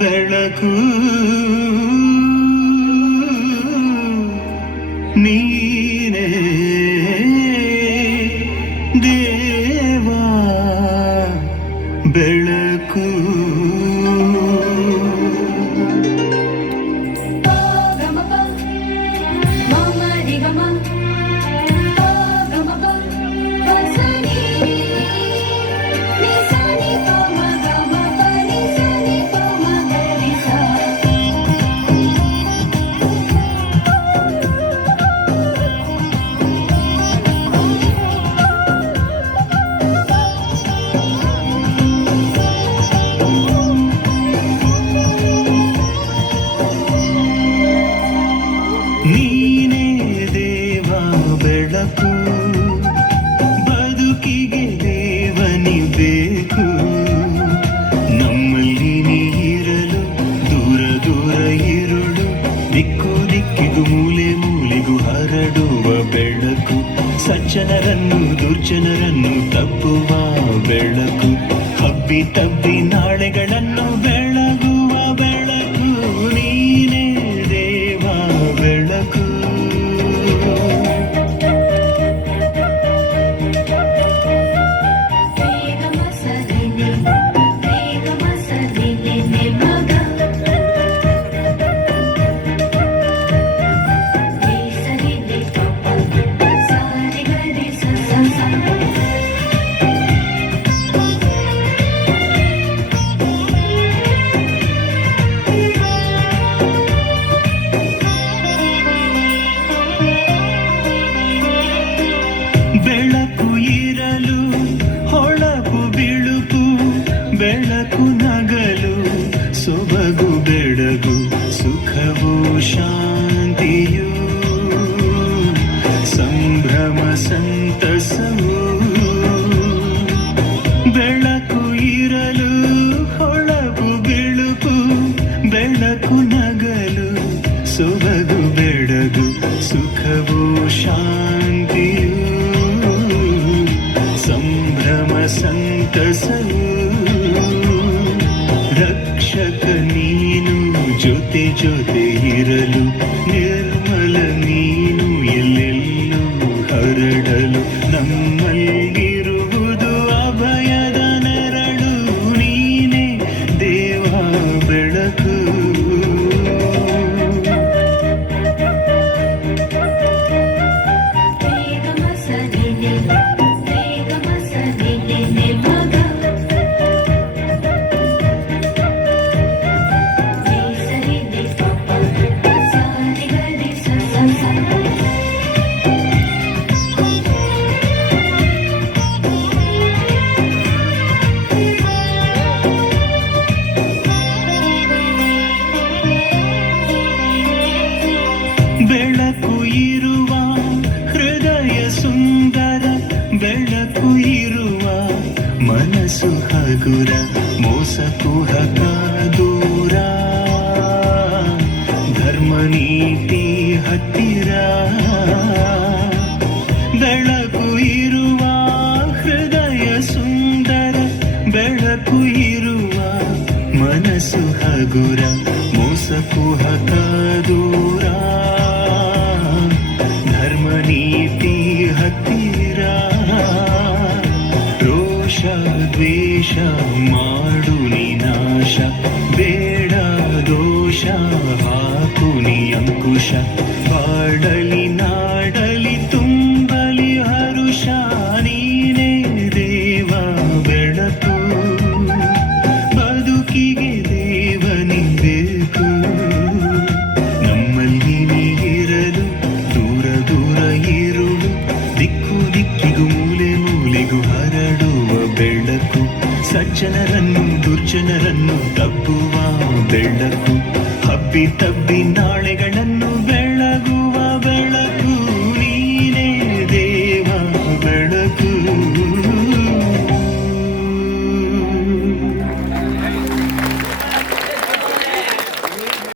ಬೆಳಕು ನೀನೇ ದೇವಾ ಬೆಳಕು. ನೀನೇ ದೇವಾ ಬೆಳಕು, ಬದುಕಿಗೆ ದೇವನಿ ಬೇಕು. ನಮ್ಮಲ್ಲಿ ನೀರಲು ದೂರ ದೂರ ಇರುಳು, ದಿಕ್ಕು ದಿಕ್ಕಿಗೂ ಮೂಲೆ ಮೂಲೆಗೂ ಹರಡುವ ಬೆಳಕು. ಸಜ್ಜನರನ್ನು ದುರ್ಜನರನ್ನು ತಪ್ಪುವ ಬೆಳಕು, ಹಬ್ಬಿ ತಬ್ಬಿ ನಾಳೆಗಳನ್ನು ಬೆಳಗುವ ಬೆಳಕು. ನೀನೇ ದೇವಾ ಬೆಳಕು. ಬೆಳಕು ಇರಲು ಹೊಳಪು ಬಿಳುಪು, ಬೆಳಕು ನಗಲು ಸೊಬಗು ಬೆಳಗು, ಸುಖವು ಶಾಂತಿಯು ಸಂಭ್ರಮ ಸಂತಸವು. ಬೆಳಕು ಇರಲು ಹೊಳಪು ಬಿಳುಪು, ಬೆಳಕು ನಗಲು ಸೊಬಗು ಬೆಳಗು, ಸುಖವು ಶಾಂತಿಯು ಸಂಭ್ರಮ ಸಂತಸವು. ರಕ್ಷಕ ನೀನು ಜೊತೆ ಜೊತೆ ಇರಲು, ನಿರ್ಮಲ ನೀನು ಎಲ್ಲೆಲ್ಲೂ ಹರಡಲು. ನಮ್ಮಲ್ಲಿರುವುದು ಅಭಯದ ನೆರಳು, ನೀನೇ ದೇವಾ ಬೆಳಕು. ಬೆಳಕು ಇರುವ ಹೃದಯ ಸುಂದರ, ಬೆಳಕು ಇರುವ ಮನಸ್ಸು ಹಗುರ, ಮೋಸ ಕುಹಕ ದೂರ, ಧರ್ಮ ನೀತಿ ಹತ್ತಿರ. ಬೆಳಕು ಇರುವ ಹೃದಯ ಸುಂದರ, ಬೆಳಕು ಇರುವ ಮನಸ್ಸು ಹಗುರ, ಮೋಸ ಕುಹಕ ದೂರ, ಧರ್ಮ ನೀತಿ ಹತ್ತಿರ. ರೋಷ ದ್ವೇಷ ಮಾಡು ನಿನಾಶ, ಬೇಡ ದೋಷ ಹಾಕು ನಿ ಅಂಕುಶ. ಬಾಡಲಿ ನಾಡಲಿ ತುಂಬಲಿ ಹರುಷ, ನೀನೇ ದೇವಾ ಬೆಳಕು. ಬದುಕಿಗೆ ದೇವನಿ ಬೇಕು, ನಮ್ಮಲ್ಲಿ ನೀರಲು ದೂರ ದೂರ ಇರುಳು, ದಿಕ್ಕು ದಿಕ್ಕಿಗೂ ಮೂಲೆ ಮೂಲೆಗೂ ಹರಡುವ ಬೆಳಕು. ಸಜ್ಜನರನ್ನು ದುರ್ಜನರನ್ನು ತಪ್ಪುವ ಬೆಳಕು, ಹಬ್ಬಿ ತಬ್ಬಿ ನಾಳೆಗಳ